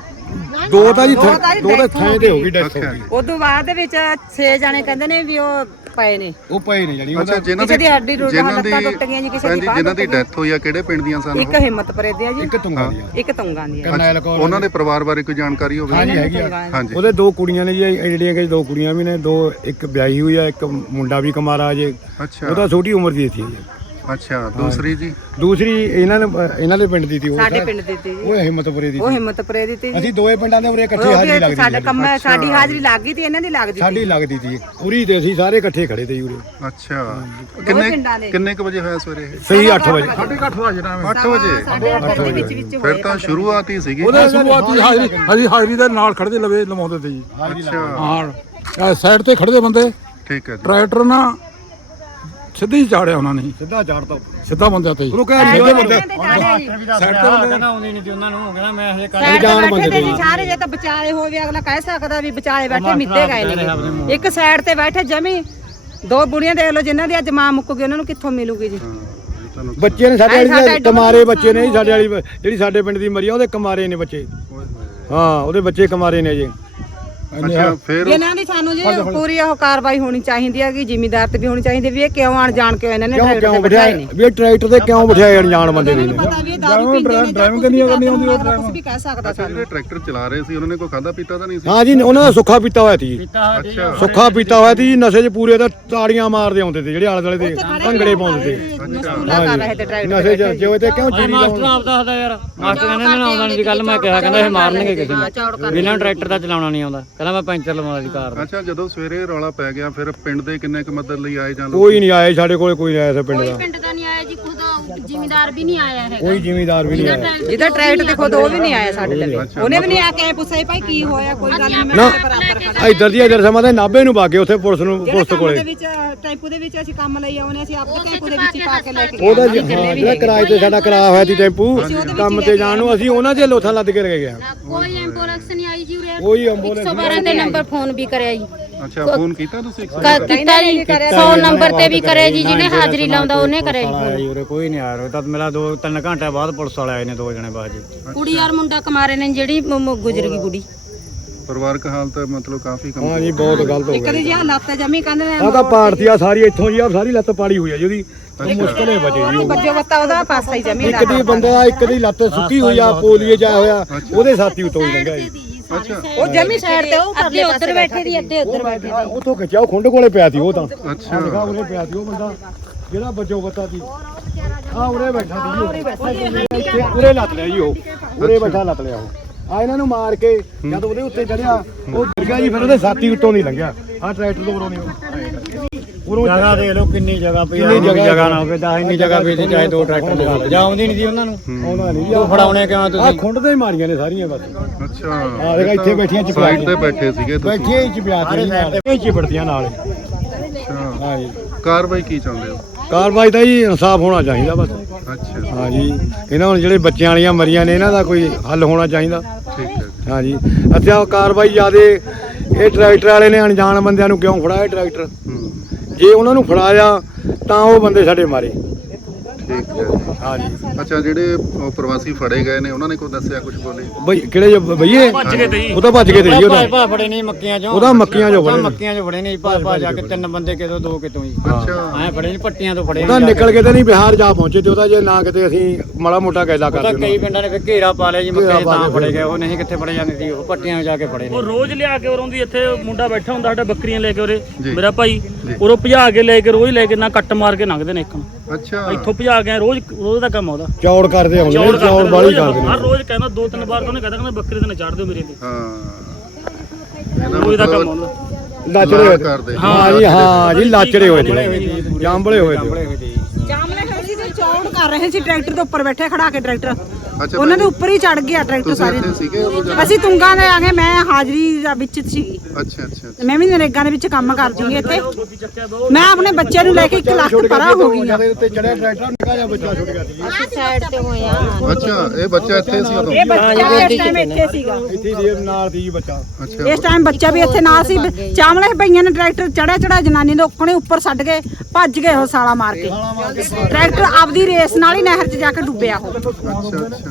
ਦੋ ਤਾਂ ਜੀ ਦੋ ਤਾਂ ਜੀ ਦੋ ਤਾਂ death ਥਾਂ ਤੇ ਹੋ ਗਈ। ਡੈਥ ਹੋ ਅੱਛਾ। ਗਈ। ਉਦੋਂ ਬਾਅਦ ਦੇ ਵਿੱਚ 6 ਜਾਣੇ ਕਹਿੰਦੇ ਨੇ ਵੀ ਉਹ ਪਏ ਨੇ। ਉਹ ਪਏ ਨਹੀਂ ਜਣੀ ਅੱਛਾ ਜਿਨ੍ਹਾਂ ਕਿਸੇ ਦੀ ਦੀ ਹੱਡੀ ਟੁੱਟ ਜਿਨ੍ਹਾਂ ਲੱਤਾਂ ਦੀ ਟੁੱਟ ਗਈਆਂ ਜੀ ਕਿਸੇ ਭੈਣ ਦੀ ਜੀ ਬਾਂਹ ਜਿਨ੍ਹਾਂ ਦੀ ਟੁੱਟ ਗਈ। ਡੈਥ ਹੋਈ ਆ ਕਿਹੜੇ ਪਿੰਡ ਦੀਆਂ ਸਨ? ਇੱਕ ਹਿੰਮਤਪੁਰੇ ਦੇ ਆ ਜੀ। ਇੱਕ ਤੁੰਗਾ ਦੀ ਆ। ਇੱਕ ਤੁੰਗਾਂ ਦੀ ਆ। ਕਰਨੈਲ ਕੌਰ ਉਹਨਾਂ ਦੇ ਪਰਿਵਾਰ ਬਾਰੇ ਕੋਈ ਜਾਣਕਾਰੀ ਹੋਵੇ? ਹਾਂਜੀ ਹੈਗੀ ਆ। ਦੀ। ਹਾਂਜੀ। ਉਹਦੇ ਦੋ ਕੁੜੀਆਂ ਨੇ ਜੀ ਜਿਹੜੀਆਂ ਕਿ ਦੋ ਕੁੜੀਆਂ ਵੀ ਨੇ ਦੋ ਇੱਕ ਵਿਆਹੀ ਹੋਈ ਆ ਇੱਕ ਮੁੰਡਾ ਵੀ ਕੁਮਾਰਾ ਜੇ ਅੱਛਾ। ਉਹਦਾ ਛੋਟੀ ਉਮਰ ਦੀ ਸੀ ਜੀ ਅੱਛਾ ਦੂਸਰੀ ਜੀ? ਦੂਸਰੀ ਇਹਨਾਂ ਨੇ ਇਹਨਾਂ ਦੇ ਪਿੰਡ ਦੀ ਸੀ ਉਹ ਸਾਡੇ ਪਿੰਡ ਦੀ ਜੀ। ਉਹ ਹਿੰਮਤਪੁਰੇ ਦੀ ਉਹ ਸੀ ਹਿੰਮਤਪੁਰੇ ਦੀ ਜੀ। ਅਸੀਂ ਦੋਏ ਪਿੰਡਾਂ ਦੇ ਉਰੇ ਇਕੱਠੇ ਹਾਜ਼ਰੀ ਲੱਗਦੀ ਸਾਡੇ ਸੀ। ਕੰਮ ਸਾਡੀ ਹਾਜ਼ਰੀ ਲੱਗ ਗਈ ਤੇ ਇਹਨਾਂ ਦੀ ਲੱਗਦੀ ਸੀ ਸਾਡੀ ਲੱਗਦੀ ਸੀ ਉਰੀ ਤੇ ਅਸੀਂ ਸਾਰੇ ਇਕੱਠੇ ਖੜੇ ਤੇ ਉਰੇ। ਅੱਛਾ। ਕਿੰਨੇ। ਕਿੰਨੇ ਕੁ ਵਜੇ ਹੋਇਆ ਸਵੇਰੇ ਇਹ? ਸਹੀ 8 ਵਜੇ। 8:30 ਵਜੇ ਨਾ 8 ਵਜੇ? ਸਾਡੇ ਵਿੱਚ ਵਿੱਚ ਫਿਰ ਤਾਂ ਸ਼ੁਰੂਆਤ ਹੀ ਸੀਗੀ। ਉਹਦੇ ਸ਼ੁਰੂਆਤੀ ਹਾਜ਼ਰੀ ਅਸੀਂ ਹਾਜ਼ਰੀ ਦੇ ਨਾਲ ਖੜਦੇ ਲਵੇ ਲਵਾਉਂਦੇ ਤੇ ਜੀ। ਅੱਛਾ। ਹਾਂ। ਸਾਈਡ ਤੇ ਖੜਦੇ ਬੰਦੇ। ਠੀਕ ਹੈ ਜੀ। ਟਰੈਕਟਰ ਨਾ ਸਿੱਧੇ ਹੀ ਚਾੜਿਆ ਉਹਨਾਂ ਨੇ। ਸਿੱਧਾ ਝਾੜਤਾ ਸਿੱਧਾ ਬੰਦਿਆਂ ਤੇ ਜੀ ਉਹਨੂੰ ਕਹਿ ਬੰਦੇ ਸਾਈਡ ਤੇ ਕਹਿੰਦਾ ਆਉਂਦੀ ਨਹੀਂ ਸੀ ਉਹਨਾਂ ਨੂੰ। ਕਹਿੰਦਾ ਮੈਂ ਹਜੇ ਕਰ ਸਾਈਡ ਤੇ ਬੈਠੇ ਤੇ ਜੀ ਸਾਰੇ ਜੇ ਤਾਂ ਵਿਚਾਲੇ ਹੋਵੇ ਅਗਲਾ ਕਹਿ ਸਕਦਾ ਵੀ ਵਿਚਾਲੇ ਬੈਠੇ ਮਿੱਤੇ ਗਏ ਨੇ। ਇੱਕ ਸਾਈਡ ਤੇ ਬੈਠੇ ਜਮੀ। ਦੋ ਬੁੜੀਆਂ ਦੇਖ ਲਓ ਜਿਨ੍ਹਾਂ ਦੀ ਅੱਜ ਮਾਂ ਮੁੱਕ ਗਈ ਉਹਨਾਂ ਨੂੰ ਕਿੱਥੋਂ ਮਿਲੂਗੀ ਜੀ? ਹਾਂ, ਤਾਂ ਬੱਚੇ ਨੇ ਸਾਡੇ ਵਾਲੀ ਦੇ ਕਮਾਰੇ ਬੱਚੇ ਨੇ ਜੀ ਸਾਡੇ ਵਾਲੀ ਜਿਹੜੀ ਸਾਡੇ ਪਿੰਡ ਦੀ ਮਰੀ ਆ ਉਹਦੇ ਕਮਾਰੇ ਨੇ ਬੱਚੇ। ਹਾਂ ਉਹਦੇ ਬੱਚੇ ਕਮਾਰੇ ਨੇ ਜੀ। ਅੱਛਾ ਫਿਰ ਇਹਨਾਂ ਦੀ ਸਾਨੂੰ ਜੀ ਪੂਰੀ ਉਹ ਕਾਰਵਾਈ ਹੋਣੀ ਚਾਹੀਦੀ ਹੈ ਕਿ ਜ਼ਿਮੀਦਾਰ ਤੇ ਵੀ ਹੋਣੀ ਚਾਹੀਦੀ ਵੀ ਇਹ ਕਿਉਂ ਆਣ ਜਾਣ ਕੇ ਇਹਨਾਂ ਨੇ ਕਿਉਂ ਡਰਾਈਵਰ ਕਿਉਂ ਤੇ ਬਿਠਾਏ ਬਿਠਾਏ? ਨੇ? ਵੀ ਇਹ ਟਰੈਕਟਰ ਤੇ ਕਿਉਂ ਬਿਠਾਏ ਅਣਜਾਣ ਬੰਦੇ ਨੇ? ਪਤਾ ਵੀ ਇਹ ਦਾਰੂ ਪੀਂਦੇ ਨੇ ਡਰਾਈਵਿੰਗ ਕਰਨੀ ਕਰਨੀ ਆਉਂਦੀ ਉਹ ਕੁਝ ਵੀ ਕਹਿ ਸਕਦਾ ਅੱਛਾ ਜਿਹੜੇ ਟਰੈਕਟਰ ਚਲਾ ਰਹੇ ਸੀ ਉਹਨਾਂ ਨੇ ਕੋਈ ਖਾਦਾ ਪੀਤਾ ਤਾਂ ਨਹੀਂ ਸੀ? ਹਾਂ ਜੀ ਉਹਨਾਂ ਦਾ ਸੁੱਖਾ ਪੀਤਾ ਹੋਇਆ ਸੀ। ਅੱਛਾ। ਸੁੱਖਾ ਪੀਤਾ ਹੋਇਆ ਸੀ ਜੀ, ਨਸ਼ੇ 'ਚ ਪੂਰੇ ਤਾਂ ਤਾੜੀਆਂ ਮਾਰਦੇ ਆਉਂਦੇ ਤੇ ਜਿਹੜੇ ਆਲੇ ਦੁਆਲੇ ਦੇ ਭੰਗੜੇ ਪਾਉਂਦੇ ਤੇ ਨਸ਼ੇ 'ਚ ਜਿਵੇਂ ਤੇ ਕਿਉਂ ਚੀਰੀ ਮਾਸਟਰ ਆਪ ਦੱਸਦਾ ਯਾਰ ਮਾਸਟਰ ਕਹਿੰਦੇ ਨੂੰ ਆਉਂਦਾ ਨਹੀਂ ਗੱਲ ਮੈਂ ਕਿਹਾ ਕਹਿੰਦਾ ਇਹ ਮਾਰਨਗੇ ਕਿਸੇ ਨੂੰ ਵੀ ਇਹਨਾਂ ਨੂੰ ਟਰੈਕਟਰ ਦਾ ਚਲਾਉਣਾ ਨਹੀਂ ਆਉਂਦਾ। ਕਹਿੰਦਾ ਮੈਂ ਪੈਂਚਰ ਲਵਾਉਣਾ ਸੀ ਕਾਰ ਦਾ। ਅੱਛਾ ਜਦੋਂ ਸਵੇਰੇ ਰੌਲਾ ਪੈ ਗਿਆ ਫਿਰ ਪਿੰਡ ਦੇ ਕਿੰਨੇ ਕੁ ਮਦਦ ਲਈ ਆਏ ਜਾਂ ਲੋਕ? ਕੋਈ ਨਹੀਂ ਜੀ, ਸਾਡੇ ਕੋਲੇ ਕੋਈ ਨਹੀਂ ਆਇਆ ਸੀ ਪਿੰਡ ਦਾ ਨਹੀਂ ਆਇਆ ਜੀ ਖੁਦ ਜ਼ਿਮੀਦਾਰ ਵੀ ਨਹੀਂ ਆਇਆ ਹੈਗਾ। ਕੋਈ ਜ਼ਿਮੀਦਾਰ ਵੀ ਨਹੀਂ ਆਇਆ। ਜਿਹਦਾ ਟਰੈਕਟ ਦੇਖੋ ਤਾਂ ਉਹ ਵੀ ਨਹੀਂ ਆਇਆ ਸਾਡੇ ਲਈ ਉਹਨੇ ਵੀ ਨਹੀਂ ਆ ਕੇ ਪੁੱਛਿਆ ਭਾਈ ਕੀ ਹੋਇਆ ਕੋਈ ਗੱਲ ਨਹੀਂ ਮੈਂ ਬਰਾਬਰ ਖੜਾ ਇੱਧਰ ਦੀ ਇੱਧਰ ਸਮਾਂ ਦੇ ਨਾਭੇ ਨੂੰ ਬਾਗੇ ਉੱਥੇ ਪੁਲਿਸ ਨੂੰ ਪੁਲਿਸ ਕੋਲੇ ਦੇ ਵਿੱਚ ਟੈਂਪੂ ਦੇ ਵਿੱਚ ਅਸੀਂ ਕੰਮ ਲਈ ਆਉਨੇ ਅਸੀਂ ਆਪਣੇ ਟੈਂਪੂ ਦੇ ਵਿੱਚ ਹੀ ਪਾ ਕੇ ਲੈ ਕੇ ਗਏ ਉਹਦਾ ਜੀ- ਹਾਂ ਜਿਹੜਾ ਕਿਰਾਏ ਤੇ ਸਾਡਾ ਕਿਰਾਇਆ ਹੋਇਆ ਸੀ ਟੈਂਪੂ ਕੰਮ ਤੇ ਜਾਣ ਨੂੰ ਅਸੀਂ ਉਹਨਾਂ ਦੇ ਲੋਥਾਂ ਲੱਦ ਕੇ ਰਹਿ ਗਏ ਨਾ ਕੋਈ ਐਂਬੂਲੈਂਸ ਨਹੀਂ ਆਈ ਜੀ ਉਰੇ। ਕੋਈ ਐਂਬੂਲੈਂਸ 112 ਤੇ ਨੰਬਰ ਫੋਨ ਵੀ ਕਰਿਆ ਜੀ। ਅੱਛਾ ਫੋਨ ਕੀਤਾ ਤੁਸੀਂ ਕ- ਕੀਤਾ ਜੀ। 100 ਨੰਬਰ ਤੇ ਵੀ ਕਰਿਆ ਜੀ ਜਿਹਨੇ ਹਾਜ਼ਰੀ ਲਾਉਂਦਾ ਉਹਨੇ ਕਰਿਆ ਜੀ। ਆਇਆ ਜੀ ਉਰੇ ਕੋਈ ਨਹੀਂ ਆਇਆ ਉਰੇ ਤਾਂ ਮੇਰਾ 2-3 ਘੰਟੇ ਬਾਅਦ ਪੁਲਿਸ ਵਾਲੇ ਆਏ ਨੇ ਦੋ ਜਣੇ ਬਾਅਦ ਜੀ। ਕੁੜੀ ਯਾਰ ਮੁੰਡਾ ਕਮਾਰੇ ਨੇ ਜਿਹੜੀ ਮ- ਮ- ਗੁਜ਼ਰ ਗਈ ਕੁੜੀ। ਪਰਿਵਾਰਕ ਹਾਲਤ ਮਤਲਬ ਕਾਫੀ ਹਾਂ ਕਮ ਜੀ ਬਹੁਤ ਗਲਤ ਹੋ ਇੱਕ ਦੀ ਗਿਆ ਜੀ ਲੱਤ ਜਮੀ ਕਹਿੰਦੇ ਨੇ ਆ ਤਾਂ ਪਾੜਤੀ ਆ ਸਾਰੀ ਇੱਥੋਂ ਜੀ ਆ ਸਾਰੀ ਲੱਤ ਪਾੜੀ ਹੋਈ ਆ ਜੀ ਉਹਦੀ। ਉਹ ਮੁਸ਼ਕਲ ਹੈ ਬਚੇ ਜੀ ਉਹ। ਬੱਜੋ ਬੱਤਾ ਉਹਦਾ ਪਾਸਾ ਹੀ ਜਮੀ ਇੱਕ ਦੀ ਬੰਦਾ ਇੱਕ ਦੀ ਲੱਤ ਸੁੱਕੀ ਹੋਈ ਆ ਪੋਲੀਏ ਜਾ ਹੋਇਆ ਉਹਦੇ ਸਾਥੀ ਉਤੋਂ ਹੀ ਲੰਘਿਆ ਜੀ। ਅੱਛਾ। ਉਹ ਜਮੀ ਸਾਈਡ ਤੇ ਉਹ ਅੱਧੇ ਉੱਧਰ ਬੈਠੇ ਦੀ ਅੱਧੇ ਉੱਧਰ ਬੈਠੇ ਉਥੋਂ ਖਿੱਚਿਆ ਉਹ ਖੁੰਡ ਕੋਲੇ ਪਿਆ ਸੀ ਉਹ ਤਾਂ। ਅੱਛਾ। ਦਿਖਾ ਉਰੇ ਪਿਆ ਸੀ ਉਹ ਬੰਦਾ ਜਿਹੜਾ ਬੱਜੋ ਬੱਤਾ ਸੀ। ਆ ਉਰੇ ਬੈਠਾ ਸੀ ਜੀ ਉਹ। ਇੱਥੇ ਉਰੇ ਲੱਤ ਲਿਆ ਜੀ ਉਹ। ਉਰੇ ਬੈਠਾ ਲੱਤ ਲਿਆ ਉਹ। ਆ ਇਹਨਾਂ ਨੂੰ ਮਾਰ ਕੇ ਜਦ ਉਹਦੇ ਉੱਤੇ ਚੜਿਆ ਉਹ ਗਿਰ ਗਿਆ ਜੀ ਫਿਰ ਉਹਦੇ ਸਾਥੀ ਉੱਤੋਂ ਨਹੀਂ ਲੰਘਿਆ। ਆ ਟਰੈਕਟਰ ਤੋਂ ਉਰੋਂ ਨਹੀਂ ਉਰੋਂ ਜਗ੍ਹਾ ਦੇਖ ਲਓ ਕਿੰਨੀ ਜਗ੍ਹਾ ਪਈ ਕਿੰਨੀ ਜਗ੍ਹਾ ਨਾ ਹੋਵੇ ਤਾਂ ਇੰਨੀ ਜਗ੍ਹਾ ਪਈ ਸੀ ਚਾਹੇ ਦੋ ਟਰੈਕਟਰ ਲਗਾ ਲਓ। ਜਾਂ ਆਉਂਦੀ ਨਹੀਂ ਸੀ ਉਹਨਾਂ ਨੂੰ। ਆਉਂਦਾ ਨਹੀਂ ਉਹ ਫੜਾਉਣੇ ਕਿਉਂ ਆ ਤੁਸੀਂ? ਖੁੰਡ ਤੇ ਹੀ ਮਾਰੀਆਂ ਨੇ ਸਾਰੀਆਂ ਬਸ। ਅੱਛਾ। ਆ ਦੇਖ ਇੱਥੇ ਬੈਠੀਆਂ ਚਪਿਆ ਸਾਈਡ ਤੇ ਬੈਠੇ ਸੀਗੇ ਤੁਸੀਂ। ਬੈਠੀਆਂ ਹੀ ਚਪਿਆ ਤੇ ਨਾਲ। ਹੀ ਚਿਪੜਦੀਆਂ ਨਾਲ ਹੀ। ਅੱਛਾ। ਹਾਂ ਜੀ। ਕਾਰਵਾਈ ਕੀ ਚਾਹੁੰਦੇ ਹੋ? ਕਾਰਵਾਈ ਦਾ ਜੀ ਇਨਸਾਫ ਹੋਣਾ ਚਾਹੀਦਾ ਬਸ। ਅੱਛਾ। ਹਾਂ ਜੀ। ਇਹਨਾਂ ਹੁਣ ਜਿਹੜੇ ਬੱਚਿਆਂ ਵਾਲੀਆਂ ਮਰੀਆਂ ਨੇ ਇਹਨਾਂ ਦਾ ਕੋਈ ਹੱਲ ਹੋਣਾ ਚਾਹੀਦਾ। ਠੀਕ ਹੈ। ਹਾਂ ਜੀ। ਅੱਛਾ ਕਾਰਵਾਈ ਜਿਆਦੇ ਇਹ ਟਰੈਕਟਰ ਵਾਲੇ ਨੇ ਅਣਜਾਣ ਬੰਦਿਆਂ ਨੂੰ ਕਿਉਂ ਫੜਾਇਆ ਟਰੈਕਟਰ? ਜੇ ਉਹਨਾਂ ਨੂੰ ਫੜਾਇਆ ਤਾਂ ਉਹ ਬੰਦੇ ਸਾਡੇ ਮਾਰੇ। ਠੀਕ ਹੈ। ਜੀ। ਹਾਂ ਜੀ ਅੱਛਾ ਜਿਹੜੇ ਉਹ ਪ੍ਰਵਾਸੀ ਫੜੇ ਗਏ ਨੇ ਉਹਨਾਂ ਨੇ ਕੋਈ ਦੱਸਿਆ ਕੁਝ ਬੋਲੇ? ਬਈ ਕਿਹੜੇ ਜੋ ਬਈਏ? ਉਹ ਤਾਂ ਭੱਜ ਗਏ ਤੇ ਜੀ ਉਹਦਾ। ਭਾਈ ਭਾ ਫੜੇ ਨਹੀਂ ਮੱਕੀਆਂ ਚੋਂ। ਉਹਦਾ ਮੱਕੀਆਂ ਚੋਂ ਫੜੇ ਨੇ। ਮੱਕੀਆਂ ਚੋਂ ਫੜੇ ਨਹੀਂ ਭਾ ਭਾ ਜਾ ਕੇ ਤਿੰਨ ਬੰਦੇ ਕਿਤੋਂ ਦੋ ਕਿਤੋਂ ਜੀ। ਅੱਛਾ। ਐ ਫੜੇ ਨਹੀਂ ਪੱਟੀਆਂ ਤੋਂ ਫੜੇ ਉਹਦਾ ਨੀ। ਜਾ ਨਿਕਲ ਕੇ ਤੇ ਨਹੀਂ ਬਿਹਾਰ ਜਾ ਪਹੁੰਚੇ ਤੇ ਉਹਦਾ ਜੇ ਨਾ ਕਿਤੇ ਅਸੀਂ ਮਾੜਾ ਮੋਟਾ ਗੈਲਾ ਕੇ। ਉਹਦਾ ਕਰਦੇ ਕਈ ਪਿੰਡਾਂ ਨੇ ਫਿਰ ਘੇਰਾ ਪਾ ਲਿਆ ਜੀ ਮੱਕੀਆਂ 'ਚ ਪਾ ਤਾਂ ਲਿਆ ਫੜੇ ਗਏ ਉਹ ਨਹੀਂ ਕਿੱਥੇ ਫੜੇ ਜਾਂਦੇ ਸੀ ਉਹ ਪੱਟੀਆਂ ਜਾ ਕੇ ਫੜੇ ਨੇ। ਉਹ ਰੋਜ਼ ਲਿਆ ਕੇ ਉਰੋਂ ਦੀ ਇੱਥੇ ਮੁੰਡਾ ਬੈਠਾ ਹੁੰਦਾ ਸਾਡਾ ਬੱਕਰੀਆਂ ਲੈ ਕੇ ਉਰੇ ਜੀ। ਮੇਰਾ ਭਾਈ। ਉਰੋਂ ਭਜਾ ਕੇ ਲੈ ਕੇ ਰੋਜ਼ ਲੈ ਕੇ ਨਾ ਕੱਟ ਮਾਰ ਕੇ ਲੰਘਦੇ ਨੇ ਇੱਕ ਨੂੰ। ਅੱਛਾ। ਇੱਥੋਂ ਭਜਾ ਕੇ ਰੋਜ਼ ਰੋਜ਼ ਦਾ ਕੰਮ ਆ ਉਹਦਾ। ਚੌੜ ਕਰਦੇ ਆਉਂਦੇ ਨੇ ਚੌੜ ਕਰਦੇ ਬਾਲੀ ਕਰਦੇ ਹਰ ਨੇ। ਰੋਜ਼ ਕਹਿੰਦਾ ਦੋ ਤਿੰਨ ਵਾਰ ਤਾਂ ਉਹਨੇ ਕਹਿੰਦਾ ਕਹਿੰਦਾ ਬੱਕਰੀ ਦੇ ਨਾ ਚੜ ਦਿਓ ਮੇਰੇ ਤੇ। ਹਾਂ। ਰੋਜ਼ ਦਾ ਕੰਮ ਆ ਉਹਦਾ। ਲਾਚੜੇ ਹੋਏ। ਕਰਦੇ। ਹਾਂ ਜੀ ਹਾਂ ਜੀ ਲਾਚੜੇ ਹੋਏ ਤੇ। ਜਾਂਬਲੇ ਹੋਏ ਤੇ। ਜਾਮਲੇ ਹੋਏ ਸੀ ਤੇ ਚੌੜ ਕਰ ਰਹੇ ਸੀ ਟਰੈਕਟਰ ਦੇ ਉੱਪਰ ਬੈਠੇ ਖੜਾ ਕੇ ਟਰੈਕਟਰ। ਅੱਛਾ ਉਹਨਾਂ ਦੇ ਉੱਪਰ ਹੀ ਚੜ ਗਿਆ ਟਰੈਕਟਰ ਤੁਸੀਂ ਸਾਰੇ ਇੱਥੇ ਸੀਗੇ ਉਦੋਂ ਜਦੋਂ ਅਸੀਂ ਤੁੰਗਾ ਦੇ ਆ ਗਏ ਮੈਂ ਹਾਜ਼ਰੀ ਦਾ ਵਿੱਚ ਸੀਗੀ ਅੱਛਾ ਅੱਛਾ। ਮੈਂ ਵੀ ਨਰੇਗਾ ਦੇ ਵਿੱਚ ਕੰਮ ਕਰਦੀ ਹਾਂ ਇੱਥੇ। ਮੈਂ ਆਪਣੇ ਬੱਚੇ ਨੂੰ ਲੈ ਕੇ 1 ਲੱਖ ਪਰਾਂ ਹੋ ਗਈ ਆ ਜਦ ਉੱਤੇ ਚੜਿਆ ਟਰੈਕਟਰ ਨਿਕਾ ਜਾ ਬੱਚਾ ਛੁੱਟ ਗਿਆ ਸੀ ਅਸੀਂ ਸਾਈਡ ਤੇ ਹੋਏ ਆ। ਅੱਛਾ ਇਹ ਬੱਚਾ ਇੱਥੇ ਸੀ ਉਦੋਂ ਇਹ ਬੱਚਾ ਇਸ ਟਾਈਮ ਇੱਥੇ ਸੀਗਾ। ਇੱਥੇ ਦੇ ਨਾਲ ਦੀ ਬੱਚਾ। ਅੱਛਾ। ਇਸ ਟਾਈਮ ਬੱਚਾ ਵੀ ਇੱਥੇ ਨਾਲ ਸੀ। ਚਾਮਲੇ ਭਈਆਂ ਨੇ ਟਰੈਕਟਰ ਚੜਿਆ ਚੜਾ ਜਨਾਨੀ ਦੇ ਉੱਕਣੇ ਉੱਪਰ ਛੱਡ ਕੇ ਭੱਜ ਗਏ ਉਹ ਸਾਲਾ ਮਾਰ ਕੇ ਟਰੈਕਟਰ ਆਪਦੀ ਰੇਸ ਨਾਲ ਹੀ ਨਹਿਰ 'ਚ ਜਾ ਕੇ ਡੁੱਬਿਆ ਉਹ। ਅੱਛਾ ਅੱਛਾ।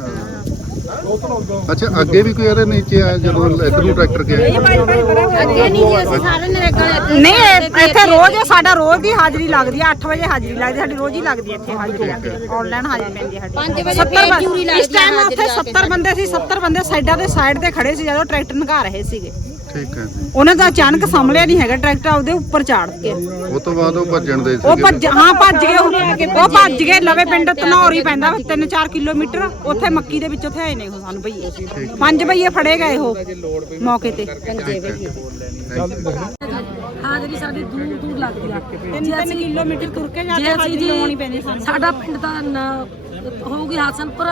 ਅੱਛਾ ਅੱਗੇ ਵੀ ਕੋਈ ਇਹਦੇ ਨੀਚੇ ਆਇਆ ਜਦੋਂ ਇੱਧਰ ਨੂੰ ਟਰੈਕਟਰ ਗਿਆ? ਅੱਗੇ ਨਹੀਂ ਜੀ ਅਸੀਂ ਸਾਰੇ ਨਰੇਗਾ ਦੇ ਨਹੀਂ ਇਹ- ਇੱਥੇ ਰੋਜ਼ ਸਾਡਾ ਰੋਜ਼ ਦੀ ਹਾਜ਼ਰੀ ਲੱਗਦੀ ਆ 8 ਵਜੇ ਹਾਜ਼ਰੀ ਲੱਗਦੀ ਸਾਡੀ ਰੋਜ਼ ਹੀ ਲੱਗਦੀ ਹੈ ਇੱਥੇ ਹਾਜ਼ਰੀ। ਲੱਗਦੀ ਆਨਲਾਈਨ ਹਾਜ਼ਰੀ ਪੈਂਦੀ ਹੈ ਸਾਡੀ। 5 ਵਜੇ 70 ਫੇਰ ਬੰ- ਜੂਰੀ ਇਸ ਟਾਈਮ ਆ ਉੱਥੇ 70 ਬੰਦੇ ਸੀ 70 ਬੰਦੇ ਸਾਈਡਾਂ ਦੇ ਸਾਈਡ ਤੇ ਖੜੇ ਸੀ ਜਦੋਂ ਟਰੈਕਟਰ ਨਗਾ ਰਹੇ ਸੀਗੇ। ਠੀਕ ਹੈ ਜੀ। ਉਹਨਾਂ ਦਾ ਅਚਾਨਕ ਸੰਭਲਿਆ ਨਹੀਂ ਹੈਗਾ ਟਰੈਕਟਰ ਉਹਦੇ ਉੱਪਰ ਚਾੜ ਕੇ ਉਹ ਤੋਂ ਬਾਅਦ ਉਹ ਭੱਜਣ ਦੇ ਉਹ ਸੀਗੇ। ਭੱਜ ਹਾਂ ਭੱਜ ਗਏ ਉਹ ਉਹ ਭੱਜ ਗਏ ਲਵੇ ਪਿੰਡ ਧਨੌਰੀ ਪੈਂਦਾ 3-4 ਕਿਲੋਮੀਟਰ ਉੱਥੇ ਮੱਕੀ ਦੇ ਵਿੱਚ ਉੱਥੇ ਆਏ ਨੇ ਉਹ ਸਾਨੂੰ ਭਈਏ। ਪੰਜ ਭਈਏ ਫੜੇ ਗਏ ਉਹ ਮੌਕੇ ਤੇ। ਹਾਜ਼ਰੀ ਸਾਡੀ ਦੂਰ ਦੂਰ ਲੱਗਦੀ ਆ। 3 ਕਿਲੋਮੀਟਰ ਤੁਰ ਕੇ ਜਾ ਕੇ ਹਾਜ਼ਰੀ ਜੀ ਲਵਾਉਣੀ ਪੈਂਦੀ ਸਾਨੂੰ। ਸਾਡਾ ਪਿੰਡ ਦਾ ਨ- ਹੋਊਗੀ ਹਾਸਨਪੁਰ।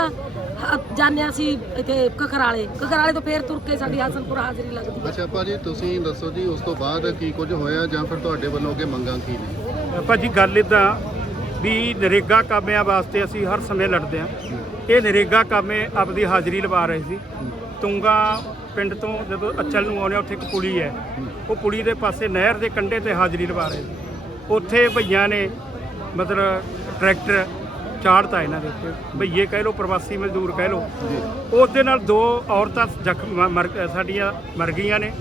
ਹਾਂ ਅਸੀਂ ਇੱਥੇ ਕਕਰਾਲੇ ਕਕਰਾਲੇ ਤੋਂ ਫੇਰ ਤੁਰ ਕੇ ਸਾਡੀ ਹਾਸਨਪੁਰ ਹਾਜ਼ਰੀ ਲੱਗਦੀ ਅੱਛਾ ਭਾਜੀ ਤੁਸੀਂ ਦੱਸੋ ਜੀ ਉਸ ਤੋਂ ਬਾਅਦ ਕੀ ਕੁਝ ਹੋਇਆ ਜਾਂ ਫਿਰ ਤੁਹਾਡੇ ਵੱਲੋਂ ਅੱਗੇ ਮੰਗਾਂ ਕੀ ਨੇ? ਭਾਜੀ ਗੱਲ ਇਦਾਂ ਵੀ ਨਰੇਗਾ ਕਾਮਿਆਂ ਵਾਸਤੇ ਅਸੀਂ ਹਰ ਸਮੇਂ ਲੜਦੇ ਹਾਂ ਇਹ ਨਰੇਗਾ ਕਾਮੇ ਆਪਦੀ ਹਾਜ਼ਰੀ ਲਵਾ ਰਹੇ ਸੀ। ਤੁੰਗਾ ਪਿੰਡ ਤੋਂ ਜਦੋਂ ਅਚਲ ਨੂੰ ਆਉਂਦੇ ਹਾਂ, ਉੱਥੇ ਇੱਕ ਪੁਲੀ ਹੈ। ਉਹ ਪੁਲੀ ਦੇ ਪਾਸੇ ਨਹਿਰ ਦੇ ਕੰਢੇ ਤੇ ਹਾਜ਼ਰੀ ਲਵਾ ਰਹੇ ਉੱਥੇ ਭਈਆਂ ਨੇ ਮਤਲਬ ਟਰੈਕਟਰ ਚਾੜਤਾ ਇਹਨਾਂ ਦੇ ਉੱਤੇ। ਭਈਏ ਕਹਿ ਲਓ ਪ੍ਰਵਾਸੀ ਮਜ਼ਦੂਰ ਕਹਿ ਲਓ। ਉਸ ਦੇ ਨਾਲ ਦੋ ਔਰਤਾਂ ਜ਼ਖਮ ਸਾਡੀਆਂ ਮਰ ਗਈਆਂ ਨੇ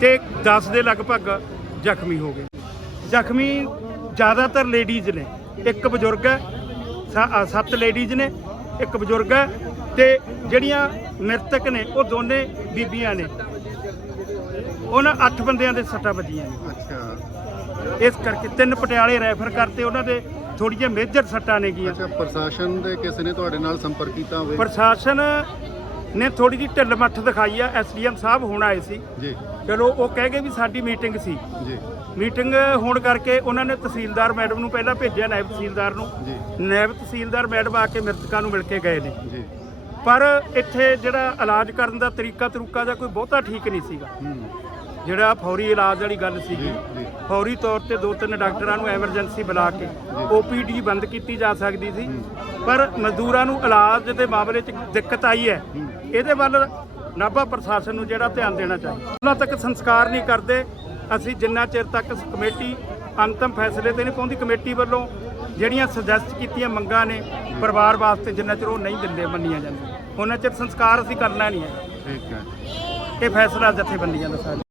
ਤੇ 10 ਦੇ ਲਗਭਗ ਜ਼ਖਮੀ ਹੋ ਗਏ। ਜ਼ਖਮੀ ਜ਼ਿਆਦਾਤਰ ਲੇਡੀਜ਼ ਨੇ। ਇੱਕ ਬਜ਼ੁਰਗ ਹੈ ਸੱਤ ਲੇਡੀਜ਼ ਨੇ ਇੱਕ ਬਜ਼ੁਰਗ ਹੈ ਤੇ ਜਿਹੜੀਆਂ ਮ੍ਰਿਤਕ ਨੇ ਉਹ ਦੋਨੇ ਬੀਬੀਆਂ ਨੇ। ਉਹਨਾਂ ਅੱਠ ਬੰਦਿਆਂ ਦੇ ਸੱਟਾਂ ਵੱਜੀਆਂ ਨੇ। ਅੱਛਾ। ਇਸ ਕਰਕੇ ਤਿੰਨ ਪਟਿਆਲੇ ਰੈਫਰ ਕਰਤੇ ਉਹਨਾਂ ਦੇ ਥੋੜੀਆਂ ਮੇਜਰ ਸੱਟਾਂ ਨੇ ਗੀਆਂ। ਅੱਛਾ ਪ੍ਰਸ਼ਾਸਨ ਦੇ ਕਿਸੇ ਨੇ ਤੁਹਾਡੇ ਨਾਲ ਸੰਪਰਕ ਕੀਤਾ ਹੋਵੇ? ਪ੍ਰਸ਼ਾਸਨ ਨੇ ਥੋੜੀ ਜਿਹੀ ਢਿੱਲ ਮੱਠ ਦਿਖਾਈ ਆ। ਐਸਡੀਐਮ ਸਾਹਿਬ ਹੁਣ ਆਏ ਸੀ। ਜੀ। ਚਲੋ ਉਹ ਕਹਿ ਗਏ ਵੀ ਸਾਡੀ ਮੀਟਿੰਗ ਸੀ। ਜੀ। ਮੀਟਿੰਗ ਹੋਣ ਕਰਕੇ ਉਹਨਾਂ ਨੇ ਤਹਿਸੀਲਦਾਰ ਮੈਡਮ ਨੂੰ ਪਹਿਲਾਂ ਭੇਜਿਆ ਨਾਇਬ ਤਹਿਸੀਲਦਾਰ ਨੂੰ। ਜੀ। ਨਾਇਬ ਤਹਿਸੀਲਦਾਰ ਮੈਡਮ ਆ ਕੇ ਮ੍ਰਿਤਕਾਂ ਨੂੰ ਮਿਲ ਕੇ ਗਏ ਨੇ। ਜੀ। ਪਰ ਇੱਥੇ ਜਿਹੜਾ ਇਲਾਜ ਕਰਨ ਦਾ ਤਰੀਕਾ ਤਰੁਕਾ ਦਾ ਕੋਈ ਬਹੁਤਾ ਠੀਕ ਨਹੀਂ ਸੀਗਾ। ਜਿਹੜਾ ਫੌਰੀ ਇਲਾਜ ਵਾਲੀ ਗੱਲ ਸੀਗੀ। ਫੌਰੀ ਤੌਰ ਤੇ ਦੋ ਤਿੰਨ ਡਾਕਟਰਾਂ ਨੂੰ ਐਮਰਜੈਂਸੀ ਬੁਲਾ ਕੇ ਓਪੀਡੀ ਬੰਦ ਕੀਤੀ ਜਾ ਸਕਦੀ ਸੀ। ਪਰ ਮਜ਼ਦੂਰਾਂ ਨੂੰ ਇਲਾਜ ਦੇ ਮਾਮਲੇ 'ਚ ਦਿੱਕਤ ਆਈ ਹੈ। ਇਹਦੇ ਵੱਲ ਨਾਭਾ ਪ੍ਰਸ਼ਾਸਨ ਨੂੰ ਜਿਹੜਾ ਧਿਆਨ ਦੇਣਾ ਚਾਹੀਦਾ। ਉਹਨਾਂ ਤੱਕ ਸੰਸਕਾਰ ਨਹੀਂ ਕਰਦੇ। ਅਸੀਂ ਜਿੰਨਾ ਚਿਰ ਤੱਕ ਕਮੇਟੀ ਅੰਤਮ ਫੈਸਲੇ ਤੇ ਨਹੀਂ ਪਹੁੰਚਦੀ ਕਮੇਟੀ ਵੱਲੋਂ ਜਿਹੜੀਆਂ ਸੁਜੈਸਟ ਕੀਤੀਆਂ ਮੰਗਾਂ ਨੇ ਪਰਿਵਾਰ ਵਾਸਤੇ ਜਿੰਨਾ ਚਿਰ ਉਹ ਨਹੀਂ ਦਿੰਦੇ ਮੰਨੀਆਂ ਜਾਂਦੀਆਂ। ਉਹਨਾਂ ਚਿਰ ਸੰਸਕਾਰ ਅਸੀਂ ਕਰਨਾ ਨਹੀਂ ਹੈ। ਠੀਕ ਹੈ। ਇਹ ਫੈਸਲਾ ਜਥੇਬੰਦੀਆਂ ਦਾ ਸਾਡਾ।